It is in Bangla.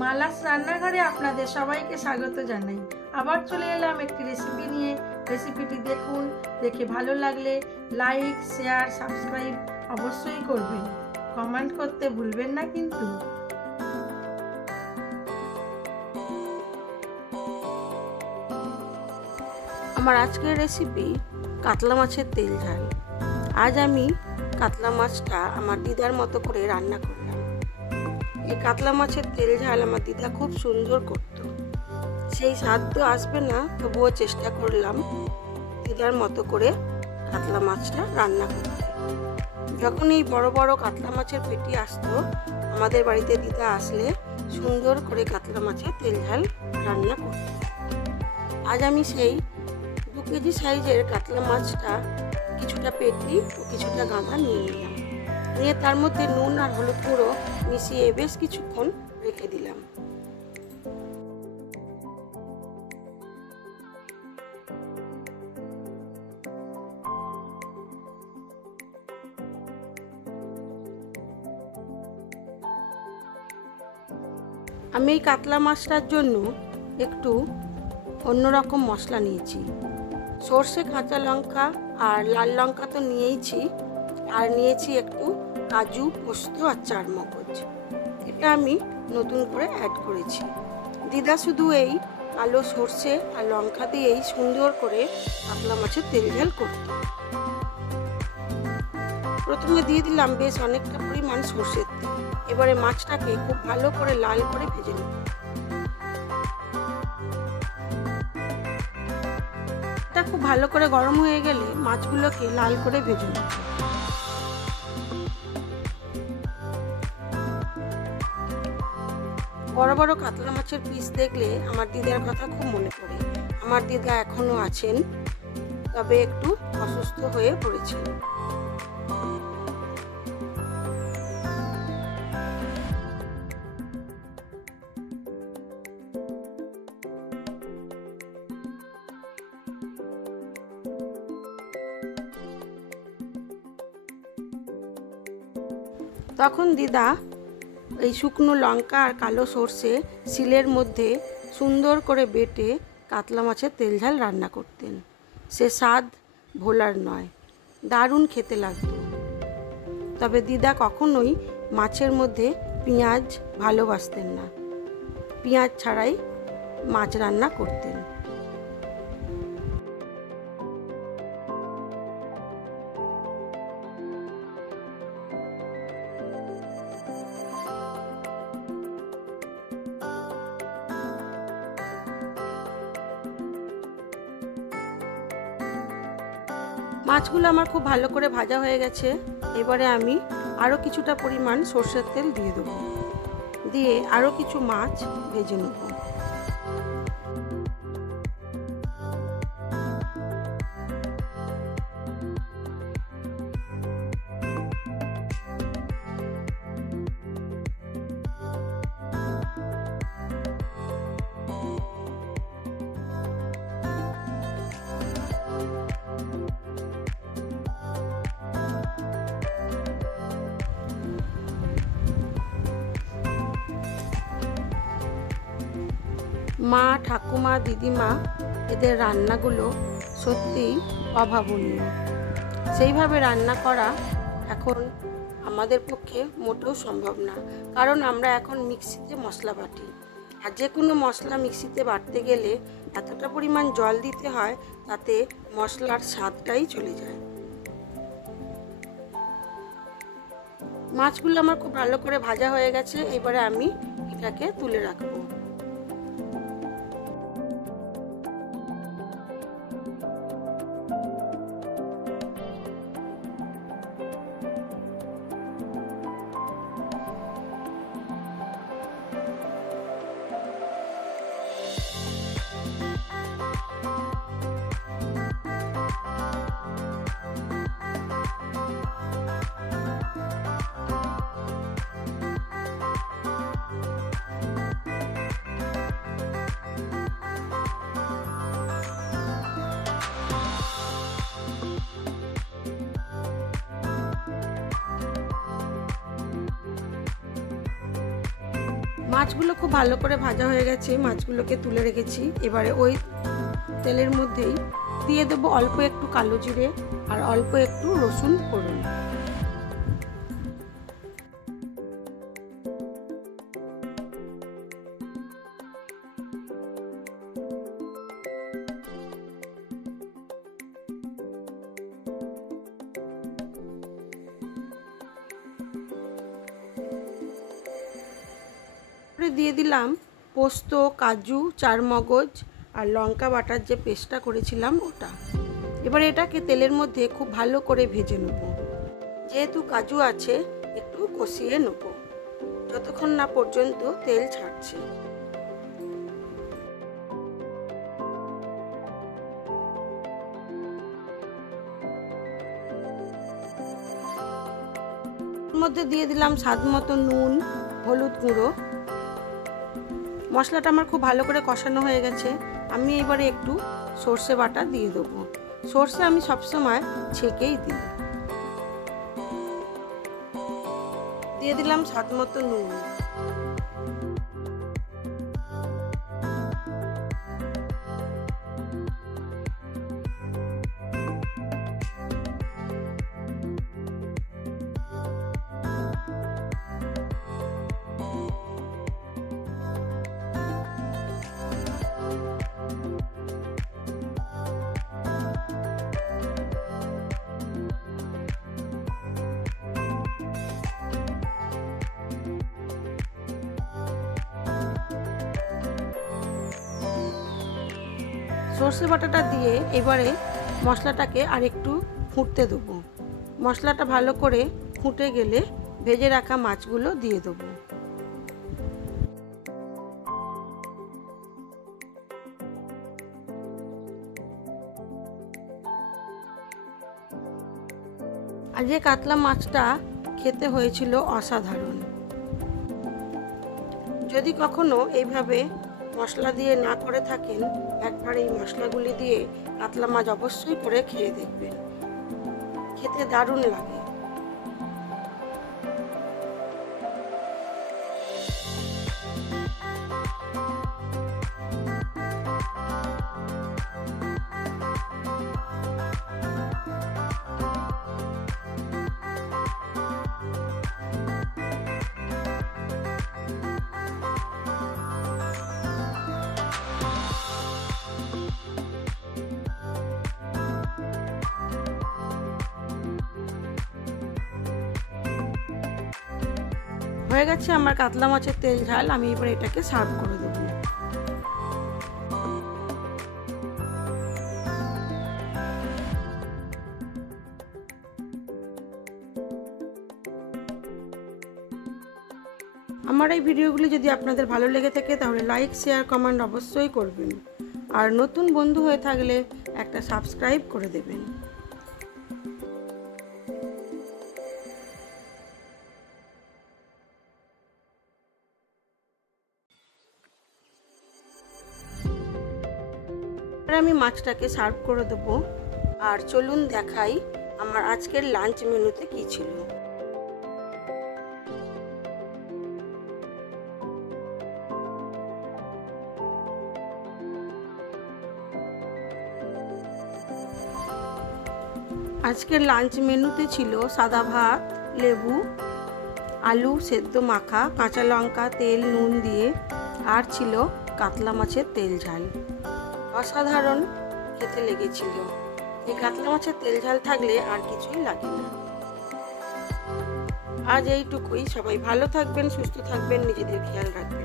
মালাস রান্নাঘরে আপনাদের সবাইকে স্বাগত জানাই। আবার চলে এলাম একটি রেসিপি নিয়ে। রেসিপিটি দেখুন, দেখে ভালো লাগলে লাইক, শেয়ার, সাবস্ক্রাইব অবশ্যই করবেন। কমেন্ট করতে ভুলবেন না কিন্তু। আমার আজকের রেসিপি কাতলা মাছের তেল ঝাল। আজ আমি কাতলা মাছটা আমার দিদার মতো করে রান্না করলাম। এই কাতলা মাছের তেল ঝাল আমার দিদা খুব সুন্দর করত। সেই স্বাদ তো আসবে না, তবুও চেষ্টা করলাম দিদার মতো করে কাতলা মাছটা রান্না করতে। যখন এই বড় বড় কাতলা মাছের পেটি আসতো আমাদের বাড়িতে, দিদা আসলে সুন্দর করে কাতলা মাছের তেল ঝাল রান্না করত। আজ আমি সেই 2 কেজি সাইজের কাতলা মাছটা কিছুটা পেটি ও কিছুটা গাঁদা নিয়ে নিলাম। নিয়ে তার মধ্যে নুন আর হলুদ গুঁড়ো মিশিয়ে বেশ কিছুক্ষণ রেখে দিলাম। আমি এই কাতলা মাছটার জন্য একটু অন্যরকম মশলা নিয়েছি। সর্ষে, কাঁচা লঙ্কা আর লাল লঙ্কা তো নিয়েইছি, আর নিয়েছি একটু কাজু, পোস্ত আর চারমগজ। এটা আমি নতুন করে অ্যাড করেছি। দিদা শুধু এই কালো সর্ষে আর লঙ্কা দিয়েই সুন্দর করে কাতলা মাছের তেল ঝাল করত। প্রথমে দিয়ে দিলাম বেশ অনেকটা পরিমাণ সর্ষের তেল। এবারে মাছটাকে খুব ভালো করে লাল করে ভেজে নেব। এটা খুব ভালো করে গরম হয়ে গেলে মাছগুলোকে লাল করে ভেজে নেব। বড় বড় কাতলা মাছের পিস দেখলে আমার দিদার কথা খুব মনে পড়ে। আমার দিদা এখনো আছেন, তবে একটু অসুস্থ হয়ে পড়েছেন। তখন দিদা এই শুকনো লঙ্কা আর কালো সর্ষে শিলের মধ্যে সুন্দর করে বেটে কাতলা মাছের তেল ঝাল রান্না করতেন। সে স্বাদ ভোলার নয়, দারুণ খেতে লাগতো। তবে দিদা কখনোই মাছের মধ্যে পেঁয়াজ ভালোবাসতেন না, পেঁয়াজ ছাড়াই মাছ রান্না করতেন। মাছগুলো আমার খুব ভালো করে ভাজা হয়ে গেছে। এবারে আমি আরও কিছুটা পরিমাণ সর্ষের তেল দিয়ে দেবো, দিয়ে আরও কিছু মাছ ভেজে নেব। মা, ঠাকুমা, দিদিমা এদের রান্নাগুলো সত্যিই অভাবনীয়। সেইভাবে রান্না করা এখন আমাদের পক্ষে মোটেও সম্ভব না, কারণ আমরা এখন মিক্সিতে মশলা বাটি। আর যে কোনো মশলা মিক্সিতে বাটতে গেলে এতটা পরিমাণ জল দিতে হয়, তাতে মশলার স্বাদটাই চলে যায়। মাছগুলো আমার খুব ভালো করে ভাজা হয়ে গেছে। এবারে আমি এটাকে তুলে রাখবো। মাছগুলো খুব ভালো করে ভাজা হয়ে গেছে, মাছগুলোকে তুলে রেখেছি। এবারে ওই তেলের মধ্যেই দিয়ে দেবো অল্প একটু কালো জিরে আর অল্প একটু রসুন ফোড়ন। দিয়ে দিলাম পোস্ত, কাজু, চারমগজ আর লঙ্কা বাটার যে পেস্টটা করেছিলাম ওটা। এবার এটাকে তেলের মধ্যে খুব ভালো করে ভেজে নেব। যেহেতু কাজু আছে একটু কষিয়ে নেব যতক্ষণ না পর্যন্ত তেল ছাড়ছে। এর মধ্যে দিয়ে দিলাম স্বাদ মতো নুন, হলুদ গুঁড়ো। মশলাটা আমার খুব ভালো করে কষানো হয়ে গেছে। আমি এবারে একটু সর্ষে বাটা দিয়ে দেবো। সর্ষে আমি সবসময় ছেঁকেই দিই। দিয়ে দিলাম স্বাদ মতো নুন। সর্ষে বাটাটা দিয়ে এবারে মশলাটাকে আর একটু ফুটতে দেবো। মশলাটা ভালো করে ফুটে গেলে ভেজে রাখা মাছগুলো দিয়ে দেবো। আর যে কাতলা মাছটা খেতে হয়েছিল অসাধারণ। যদি কখনো এইভাবে মশলা দিয়ে না করে থাকেন, একবার এই মশলাগুলি দিয়ে কাতলা মাছ অবশ্যই করে খেয়ে দেখবেন, খেতে দারুণ লাগে। হয়ে গেছে আমার কাতলা মাছের তেল ঝাল। আমি এবার এটাকে সার্ভ করে দেব। আমার এই ভিডিওগুলি যদি আপনাদের ভালো লেগে থাকে তাহলে লাইক, শেয়ার, কমেন্ট অবশ্যই করবেন। আর নতুন বন্ধু হয়ে থাকলে একটা সাবস্ক্রাইব করে দেবেন। আমি মাছটাকে সার্ভ করে দেবো। আর চলুন দেখাই আমার আজকের লাঞ্চ মেনুতে কি ছিল। আজকের লাঞ্চ মেনুতে ছিল সাদা ভাত, লেবু, আলু সেদ্ধ মাখা, কাঁচা লঙ্কা, তেল, নুন দিয়ে, আর ছিল কাতলা মাছের তেল ঝাল। অসাধারণ খেতে লেগেছিল। এই কাতলা মাছের তেল ঝাল থাকলে আর কিছুই লাগে না। আজ এইটুকুই। সবাই ভালো থাকবেন, সুস্থ থাকবেন, নিজেদের খেয়াল রাখবেন।